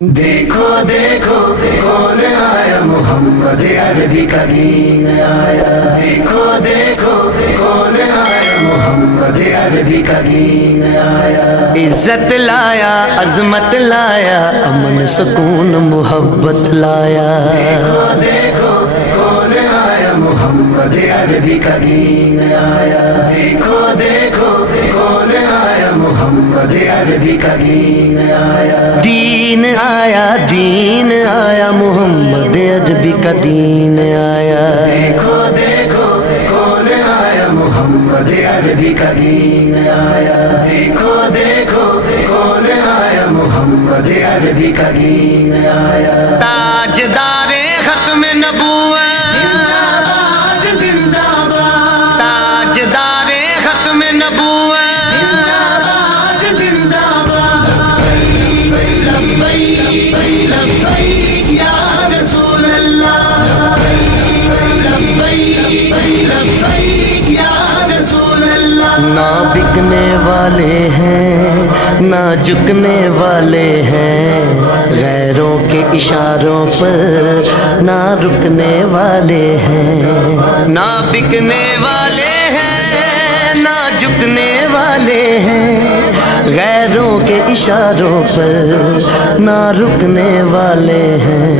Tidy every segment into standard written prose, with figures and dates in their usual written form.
دیکھو دیکھو کون آیا، محمد عربی کا دین آیا۔ دیکھو دیکھو کون آیا، محمد عربی کا دین آیا۔ عزت لایا، عظمت لایا، امن سکون محبت لایا۔ دیکھو دیکھو کون آیا، محمد عربی کا دین آیا۔ دیکھو دیکھو کون آیا، محمد عربی کا دین آیا۔ دین آیا، دین آیا، محمد عربی کا دین آیا۔ دیکھو دیکھو کون آیا، محمد عربی کا دین آیا۔ دیکھو دیکھو کون آیا، محمد عربی کا دین آیا۔ تاجدار ختم نبوت زندہ باد، زندہ باد۔ تاجدار ختم نبوت زندہ باد، زندہ باد۔ لبیک لبیک یا رسول اللہ، لبیک لبیک یا رسول اللہ۔ نہ بکنے والے ہیں، نہ جھکنے والے ہیں، غیروں کے اشاروں پر نہ رکنے والے ہیں۔ نہ بکنے والے ہیں، نہ جھکنے والے ہیں، غیروں کے اشاروں پر نہ رکنے والے ہیں۔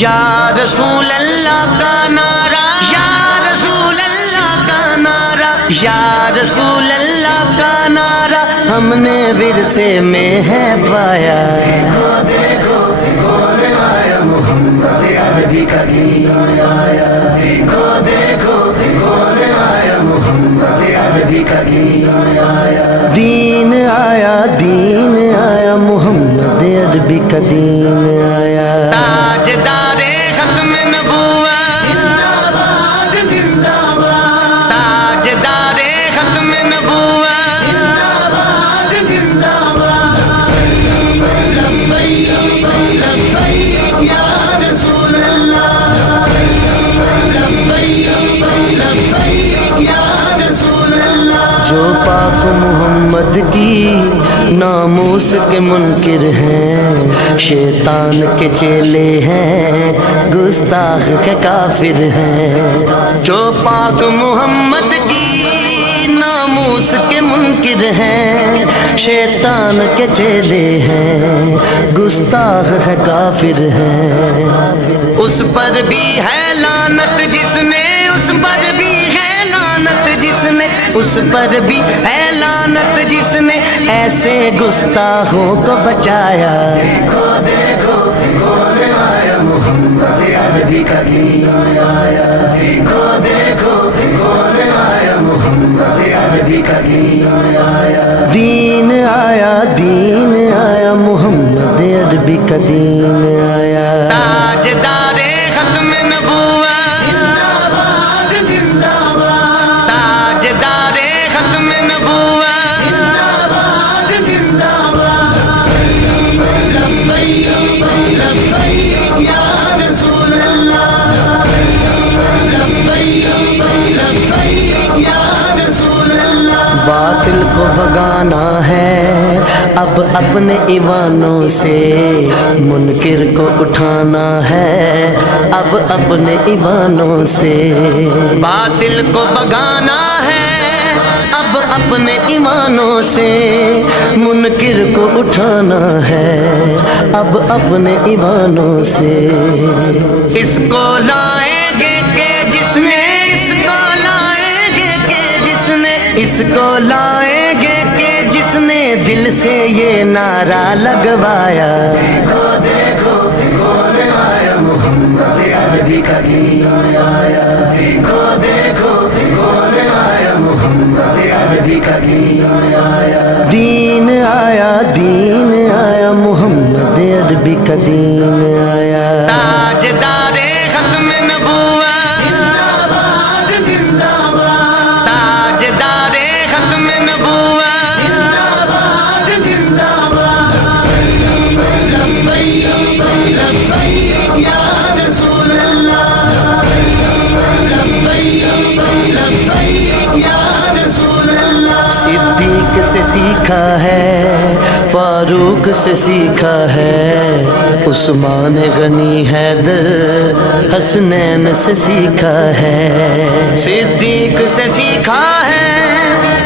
یا رسول اللہ کا نعرہ، یا رسول اللہ کا نعرہ، یا رسول اللہ کا نعرہ ہم نے ورثے میں ہے پایا۔ دیکھو دیکھو کون آیا، محمد عربی کا دین آیا۔ دیکھو دیکھو کون آیا، محمد عربی کا دین آیا۔ دین آیا، دین آیا، محمد عربی کا دین آیا۔ تاجدار ختم نبوت زندہ باد، زندہ باد۔ تاجدار ختم نبوت زندہ باد، زندہ باد۔ لبیک لبیک یا رسول اللہ، لبیک لبیک یا رسول اللہ۔ جو پاک محمد کی ناموس کے منکر ہیں، شیطان کے چیلے ہیں، گستاخ کے کافر ہیں۔ جو پاک محمد کی ناموس کے منکر ہیں، شیطان کے چیلے ہیں، گستاخ ہے کافر ہیں۔ اس پر بھی ہے لعنت جس نے، اس پر بھی ہے لعنت جس نے، اس پر بھی ہے لعنت جس نے ایسے گستاخوں کو بچایا۔ دیکھو دیکھو کون آیا، محمد عربی کا دین آیا۔ دیکھو دیکھو کون آیا، محمد عربی کا دین آیا۔ دین آیا، دین آیا، محمد عربی کا دین آیا۔ تاجدار ختم نبوت زندہ باد، زندہ باد۔ تاجدار ختم نبوت زندہ باد، زندہ باد۔ لبیک لبیک یا رسول اللہ، لبیک لبیک یا رسول اللہ۔ باطل کو بھگانا ہے اب اپنے ایوانوں سے، منکر کو اٹھانا ہے اب اپنے ایوانوں سے۔ باطل کو بھگانا ہے اب اپنے ایمانوں سے، منکر کو اٹھانا ہے اب اپنے ایمانوں سے۔ اس کو لائیں گے کہ جس نے، اس کو لائیں گے کہ جس نے، اس کو لائیں گے کہ جس نے دل سے یہ نعرہ لگوایا۔ دیکھو دیکھو کون آیا، محمد عربی کا دین آیا۔ دیکھو دیکھو کون آیا، محمد عربی کا دین آیا۔ دین آیا، دین آیا، محمد عربی کا دین آیا۔ تاجدار ختم نبوت زندہ باد، زندہ باد۔ تاجدار ختم نبوت زندہ باد، زندہ باد۔ لبیک لبیک یا رسول اللہ، لبیک لبیک یا رسول اللہ۔ صدیق سے سیکھا ہے، فاروق سے سیکھا ہے، عثمان غنی حیدر حسنین سے سیکھا ہے، صدیق سے سیکھا ہے،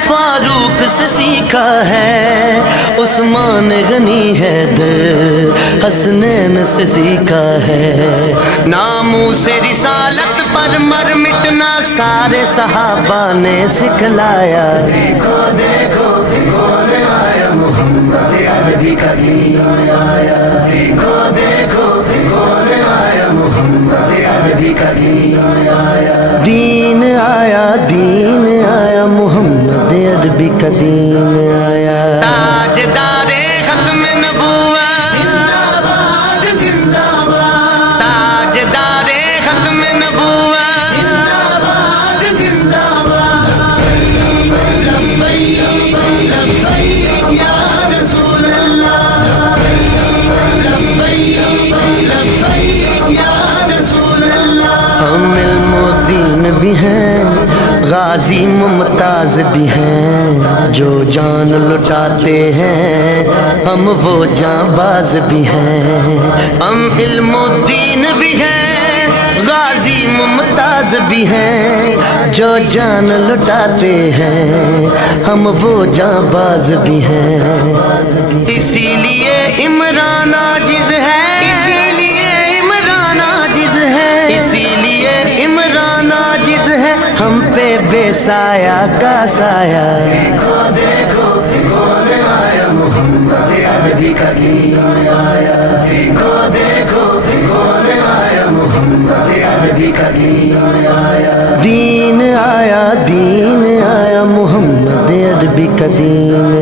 فاروق سے سیکھا ہے، عثمان غنی حیدر حسنین سے سیکھا ہے، ناموس رسالت پر مر مٹنا سارے صحابہ نے سکھلایا، دیکھو دیکھو کون آیا محمد عربی کا دین آیا، دیکھو دیکھو کون آیا محمد عربی کا دین آیا، دین آیا، دین آیا، محمد عربی کا دین آیا، تاجدار ختم نبوت زندہ باد زندہ باد، تاجدار ختم نبوت زندہ باد زندہ باد، لبیک لبیک یا رسول اللہ، لبیک لبیک یا رسول اللہ، ہم علم و دین بھی ہیں، غازی ممتاز بھی ہیں، جو جان لٹاتے ہیں ہم وہ جاں باز بھی ہیں، ہم علم و دین بھی ہیں، غازی ممتاز بھی ہیں، جو جان لٹاتے ہیں ہم وہ جاں باز بھی ہیں، اسی لیے عمران عاجز ہے، اسی لیے عمران عاجز ہے، اسی لیے عمران عاجز ہے، ہم پہ بے سایہ کا سایہ، دیکھو دیکھو کون آیا محمد عربی کا دین آیا، دیکھو دیکھو کون آیا محمد عربی کا دین آیا، دین آیا، دین آیا، محمد عربی کا دین